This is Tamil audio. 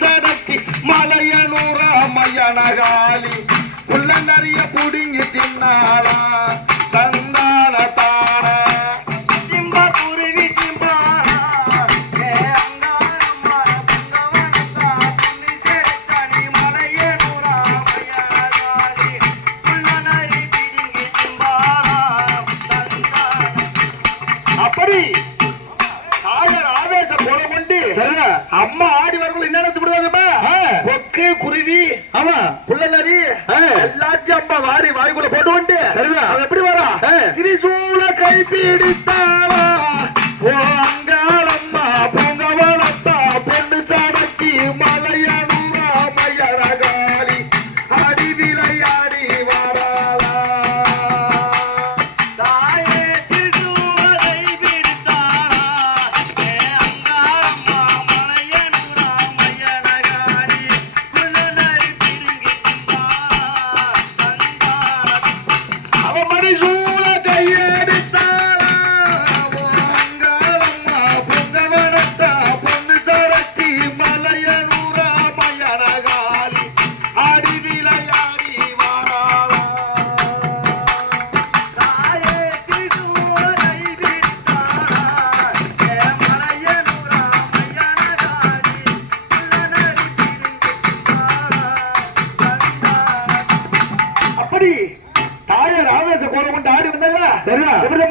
சடச்சி மலையனூர மையனகாலி உள்ள நிறைய புடுங்கி தின்னாளா தந்தாள தான திம்ப குருவி ஆ. எல்லாத்தையும் அம்மா வாரி வாய்க்குள்ள போட்டு கொண்டு சரிதான். எப்படி வரா. திரிசூல கை பிடித்தாளா ஆடி தாயார் ஆவேச கோலம் கொண்டு ஆடி வந்தாங்களா? சரியா எப்படி